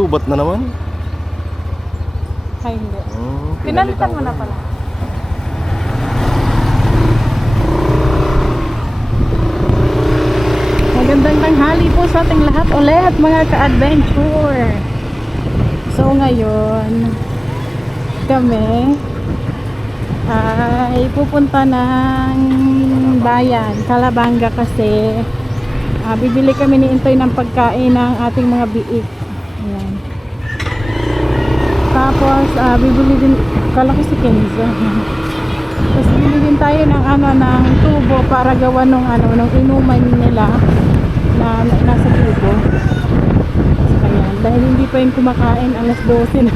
Lubat na naman. Ay, hindi. Pinalitan Pinalitan mo ko na na. pala. Magandang tanghali po sa ating lahat ulit mga ka-adventure. So ngayon kami ay pupunta ng bayan, Calabanga kasi bibili kami ni Intoy ng pagkain ng ating mga biik. Ayan. Tapos bibili din, kala ko si Kenzo. Tapos bibili din tayo ng ng tubo para gawa nung inuman nila na nasa tubo. Ayan, dahil hindi pa yung kumakain, alas 12 na.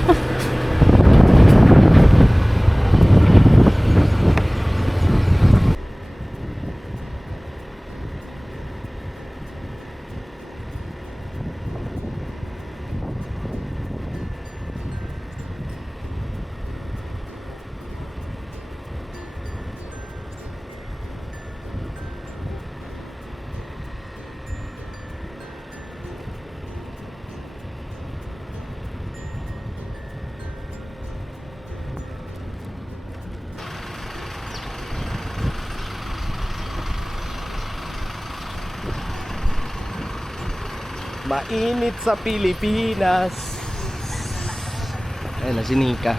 Mainit sa Pilipinas. Ayun na si Nika.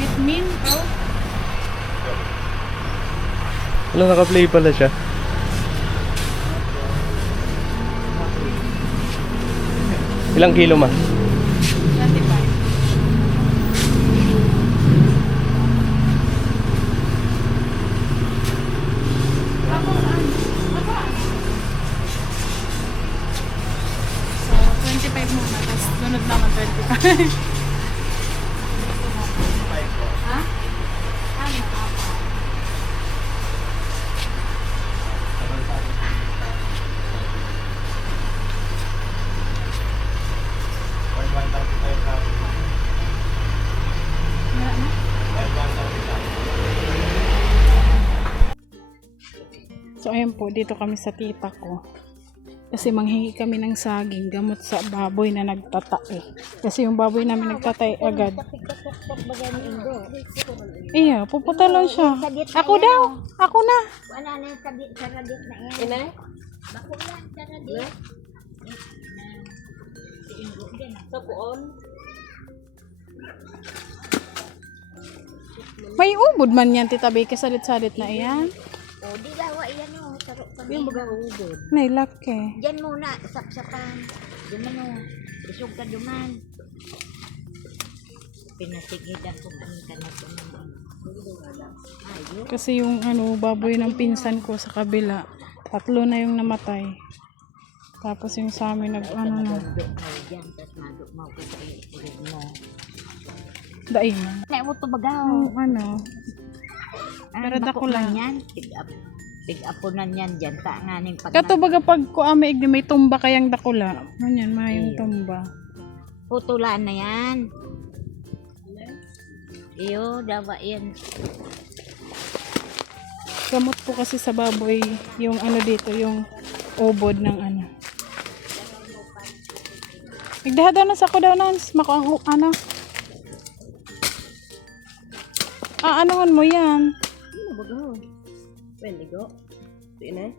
Bitmin, oh. Wala, naka-play pala siya. Ilang kilo ma? 25. So, 25 muna, tapos sunod naman 25. Ha? Ano? So ayun po, dito kami sa tita ko. Kasi manghingi kami ng saging gamot sa baboy na nagtatae. Kasi yung baboy namin nagtatae agad. Iya, pupunta lang siya. Ako daw! Ako na! Wala na yung sabit sa radit na yan. Ina? Bakulan sa radit. Sa puon? May ubod man yan, tita Bay, kasalit-salit na iyan. O, di lawa yan o. Sarok kami. Yung baga ubod. May laki. Diyan muna, sapsapan. Duman o. Isog ka duman. Pinasigidan ko kami ka na duman. Ayun. Kasi yung baboy ng pinsan ko sa kabila, 3 na yung namatay. Tapos yung sa amin na. Dudok mo dyan, tas madok mo ko sa ulit mo. Daing na. Kaya mo ito bagaw. Pero dako lang. Yan. Tig-apunan yan dyan. Ta nga ning pag Kato baga pag ko amaig di may tumba kayang dakula. Ganyan, mayong Iyo. tumba. putulan na yan. Iyo, dawa yan. Gamot po kasi sa baboy yung dito, yung ubod ng Nagdaha daw na sa ko daw nans. Mako ang anuhan mo yan. Ano ba gaw? Pwede go. Sino?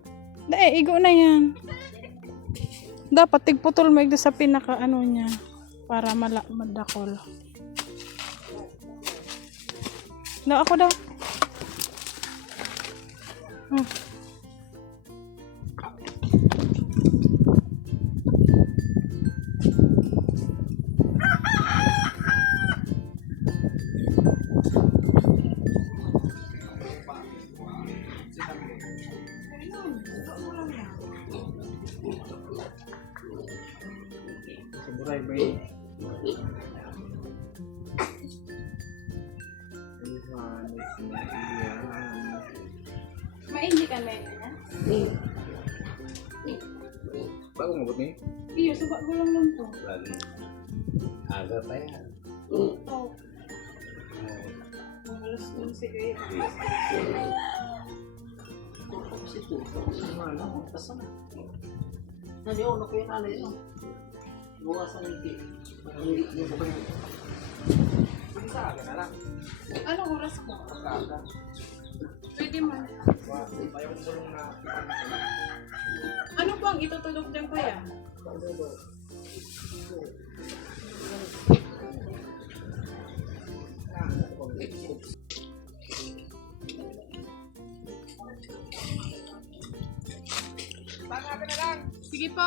Igo na yan. Dapat tigputol mo sa pinaka niya para madakol. Ako daw. Maindi ka na yan? Bago mabot ni? Iyo, suba ko lang to. Aga pa yan. Alas 11 kayo. Anong oras po? Pwede mo. Ano po ang itutulog dyan, kuya? Sige po.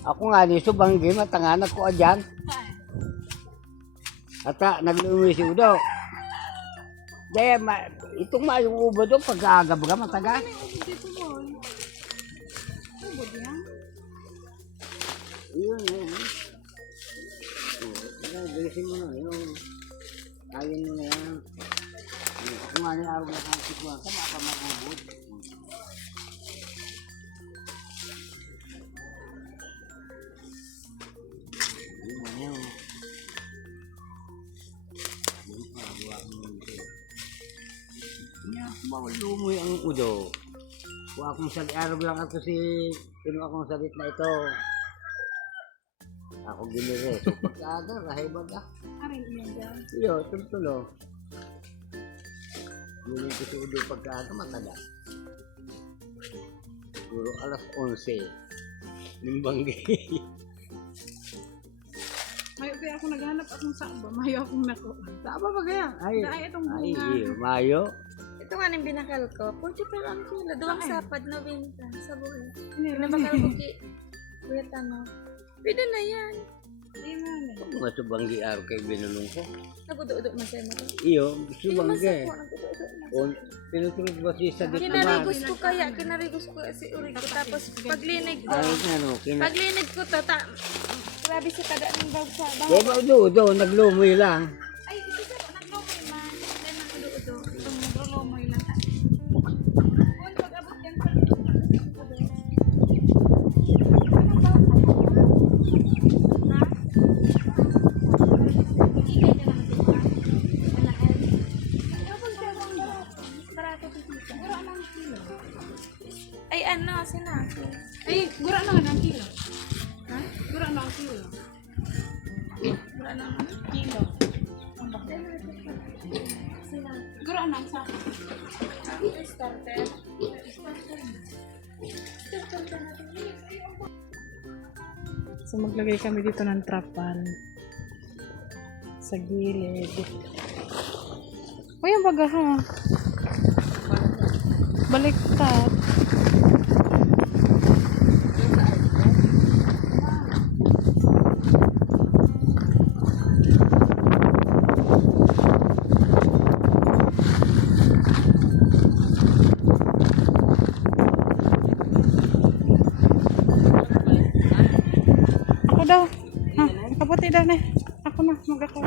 Ako nga ni subanggi matanganak ko adyan. Ata naglumi si Udo. Daya itong yung ubo do pag-aagabaga mataga. Yun. Bilisin mo na yun. Kayang mo na yan. Ako nga ni araw na kang sikwa ka makamagubod. Bawal lumoy ang udo. Kung akong salit, araw lang ako pinuha akong salit na ito. Ako ginire. So pagkaaga, rahay baga. Aring iyan dyan. Iyo, tulo. Guling ko si udo pagkaaga, mataga. Siguro alas 11. Limbanggi. Mayo kaya ako naghanap akong saba. Mayo akong nakuha. Saba ba kaya? Dahil itong Ay, bunga. iyo, mayo. Ito nga nang binakal ko. 40 per ang kilo. Duwang sapad na binta sa buhay. Ano Pinabakal ko kuya tanong. Pwede na yan. Mga subanggi araw kayo binulong ko. Nagudo-udo man sa'yo mo. Iyo, subanggi. Nagudo-udo man. Kung pinutulog ba si Sagit naman? Kinarigos ko kaya. Kinarigos ko si Uri ko. Tapos paglinig ko. Ay, ano, Paglinig ko to. Grabe si kada ng bag sa bahay. Di ba udo, naglumoy lang. Ay, ito sa naglomoy man. Then nagudo-udo. Itong nagulomoy lang. Kung pag-abot yan sa ay ano, sinabi. Ay, gura na nga ng kilo. Ha? Gura na ang kilo. Gura na ang kilo. Gura na ang sako. Starter. So maglagay kami dito ng trapal sa gilid. Uy, ang baga ha. Baliktad. Ako daw. Ha, kaputi daw na. Ako na, mag-ako.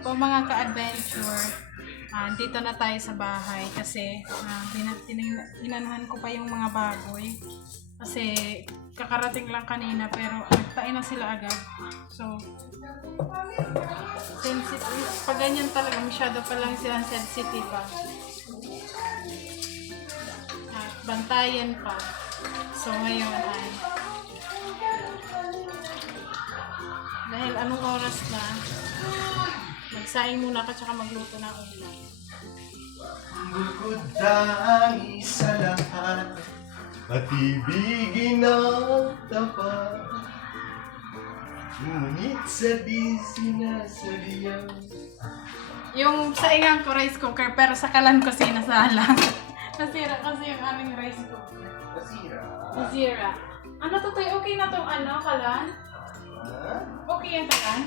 ayun po mga ka-adventure, dito na tayo sa bahay kasi inanuhan ko pa yung mga baboy kasi kakarating lang kanina pero nagtain na sila agad. So sensitive, pag ganyan talaga masyado pa lang silang sensitive pa. At bantayan pa. So ngayon ay dahil anong oras na, magsaing muna ka tsaka magluto ng ulam. Bukod dahil sa lahat at ibigin ang tapat, ngunit sa di sinasaliyan. Yung saingan ko rice cooker pero sa kalan ko sinasalang. Nasira kasi yung aming rice cooker. Nasira. Ano to tayo? Okay na tong ano, kalan? Okay yung kalan?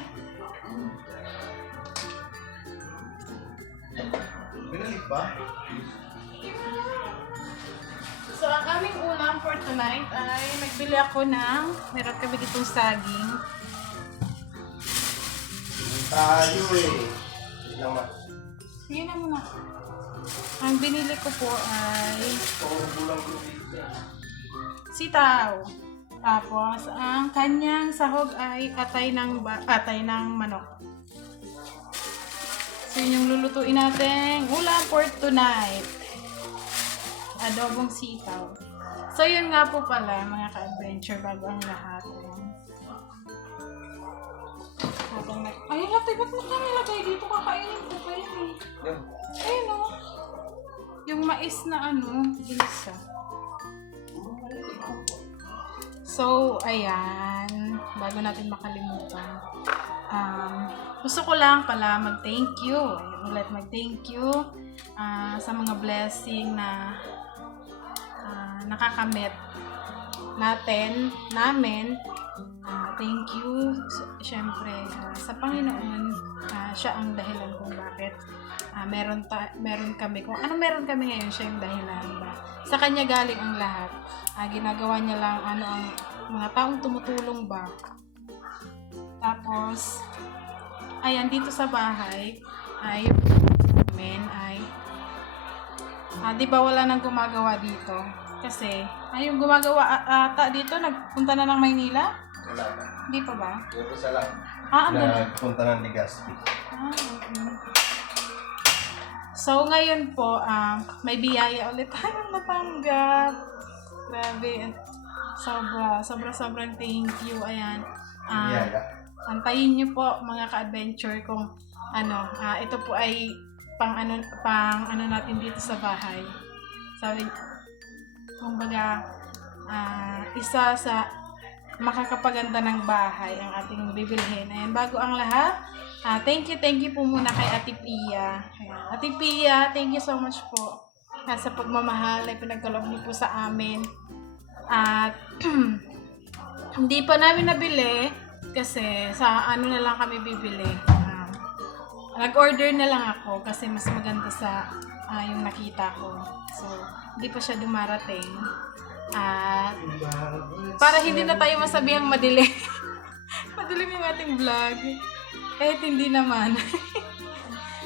Binalik pa? So, ang aming ulam for tonight ay nagbili ako ng, meron kami ditong saging. Tayo eh. Hindi naman. Sige na muna. Ang binili ko po ay sitaw. Tapos, ang kanyang sahog ay atay ng manok. So, yun yung lulutuin natin ulam for tonight. Adobong sitaw. So, yun nga po pala, mga ka-adventure, bago ang lahat. Ayun, latay, ba't mo ka nilagay dito? Kakainin ko pa yun eh. Ayun o. Yung mais na ginisa. So, ayan. Bago natin makalimutan. Gusto ko lang pala mag-thank you. Ulit mag-thank you sa mga blessing na nakakamit namin. Thank you. Siyempre, sa Panginoon, siya ang dahilan kung bakit meron kami. Kung ano meron kami ngayon, siya yung dahilan ba. Sa Kanya galing ang lahat. Ginagawa niya lang ang mga taong tumutulong ba. Tapos, ayan, dito sa bahay, di ba wala nang gumagawa dito? Kasi, yung gumagawa ata dito, nagpunta na ng Maynila? Wala na. Di pa ba? Yung isa lang. Ano na? Nagpunta ng Legazpi. Okay. So, ngayon po, may biyaya ulit tayong natanggap. Grabe. Sobrang thank you. Ayan. Antayin nyo po, mga ka-adventure, kung ito po ay pang ano natin dito sa bahay. Sabi, kumbaga, isa sa makakapaganda ng bahay ang ating bibilhin. Ayan, bago ang lahat, thank you po muna kay Ate Pia. Ayan. Ate Pia, thank you so much po sa pagmamahal na pinagkaloob niyo po sa amin. At hindi pa namin nabili kasi sa na lang kami bibili. Nag-order na lang ako kasi mas maganda sa yung nakita ko. So, hindi pa siya dumarating. At para hindi na tayo masabihang madilim. Madilim yung ating vlog. Hindi naman.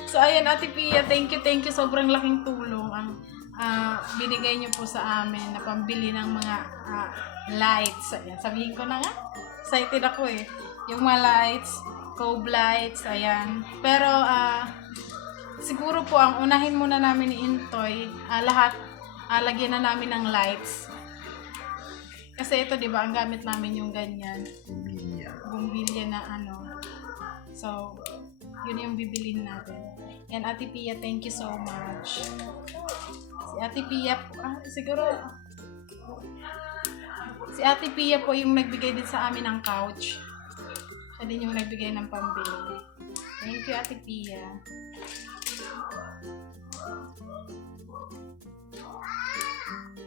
So, ayan, Ate Pia, thank you. Sobrang laking tulong ang binigay niyo po sa amin na pambili ng mga lights. Ayan, sabihin ko na nga. Excited ako eh. Yung mga lights, cove lights, ayan. Pero, siguro po, ang unahin muna namin ni Intoy, lahat, lagyan na namin ng lights. Kasi ito, di ba, ang gamit namin yung ganyan. Bumbilya na So, yun yung bibilin natin. Yan, Ate Pia, thank you so much. Si Ate Pia, si Ate Pia po yung nagbigay din sa amin ng couch. Siya din yung nagbigay ng pambili. Thank you, Ate Pia.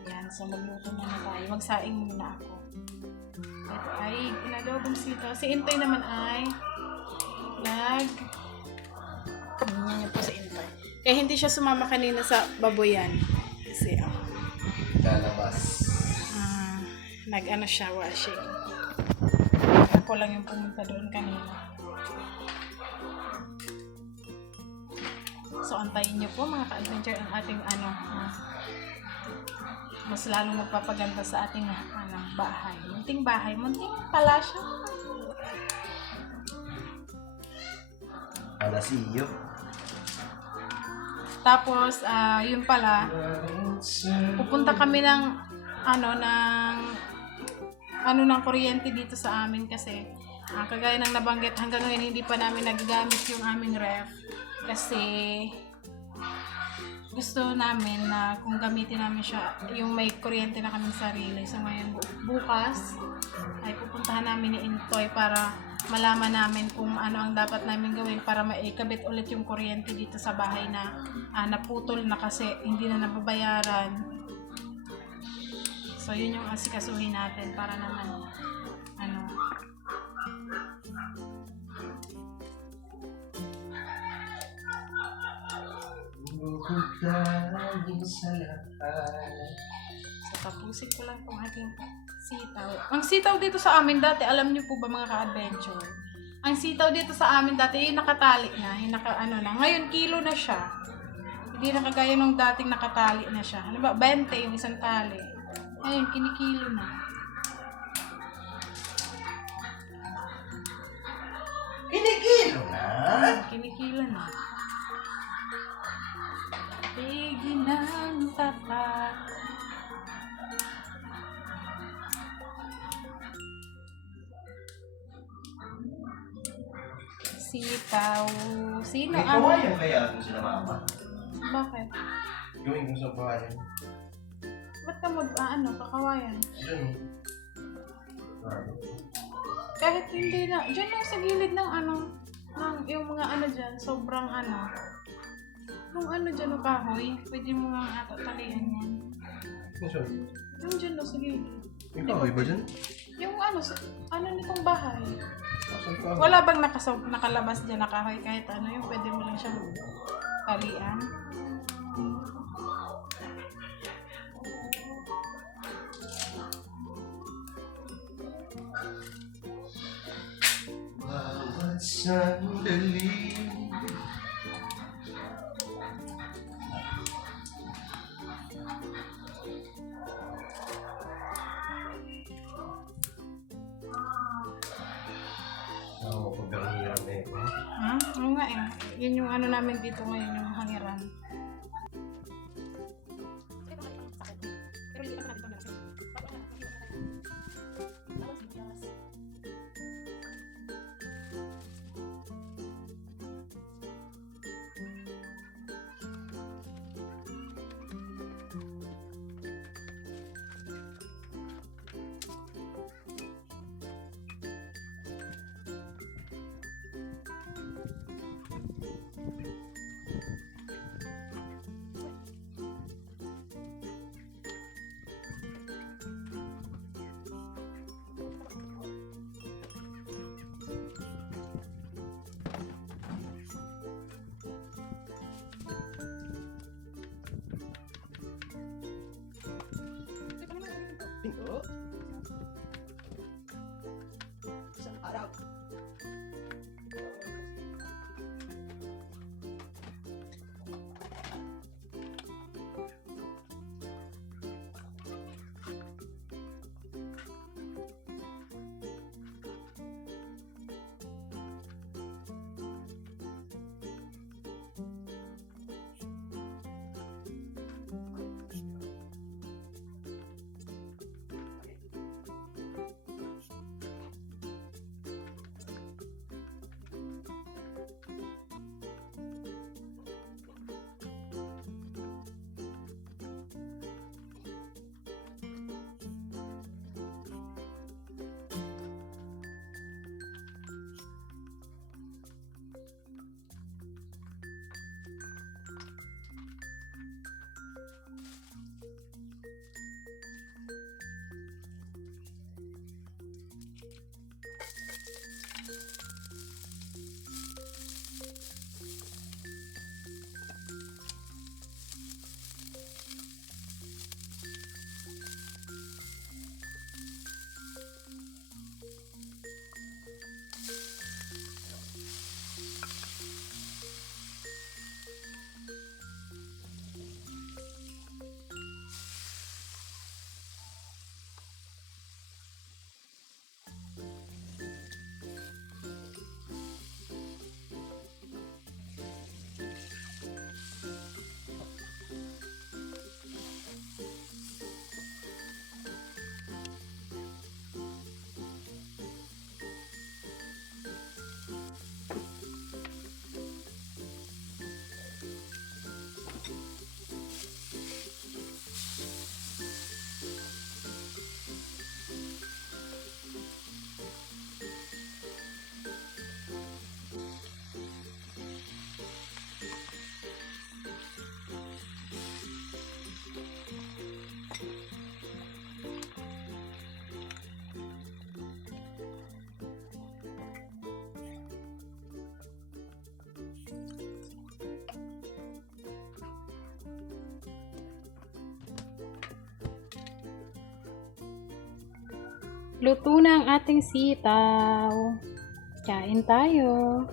Yan, so magluto muna tayo. Magsaing muna ako. Ito ay inadobong sitaw. Si Intay naman ay ganyan niya po si Intay. Kaya hindi siya sumama kanina sa baboyan. Kasi Lalabas. nag-ano siya, washing. Ako lang yung pumunta doon kanina. So antayin niyo po mga ka-adventure ang ating mas lalong magpapaganda sa ating bahay. Munting bahay, munting palasyo. Palasiyo. Tapos yun pala, pupunta kami ng ng kuryente dito sa amin kasi kagaya ng nabanggit, hanggang ngayon hindi pa namin nagagamit yung aming ref kasi gusto namin na kung gamitin namin siya, yung may kuryente na kami sarili. So ngayon bukas ay pupuntahan namin ni Intoy para malaman namin kung ano ang dapat namin gawin para maikabit ulit yung kuryente dito sa bahay na naputol na kasi hindi na nababayaran. So yun yung asikasuhin natin para naman Sa lahat. so tapusin ko lang itong ating sitaw. Ang sitaw dito sa amin dati, alam niyo po ba mga ka-adventure? Ang sitaw dito sa amin dati, yung nakatali na, yung na. Ngayon, kilo na siya. Hindi na kagaya nung dating nakatali na siya. Ano ba? 20 yung isang tali. Ngayon, kinikilo na. Kinikilo na. Kinikilo na. Bigin ng tapat. Sitaw. Sino May ang... kawayan kaya kung sila mama? Bakit? Gawin ko sa kawayan. Ba't ka kakawayan? Diyan. Kahit hindi na, dyan lang sa gilid ng yung mga dyan, sobrang yung dyan o kahoy, pwede mo nga talian yan. Yung dyan no, sa gilid. May kahoy ba dyan? Yung nitong bahay. Asan kahoy? Wala bang nakalabas dyan na kahoy kahit yung pwede mo lang siyang talian? Bawat sandali. Pag ang hirap eh. Ha? Oo nga eh. Yun yung namin dito ngayon, yung hangiran. Pinto? Isang araw. Luto na ang ating sitaw. Kain tayo.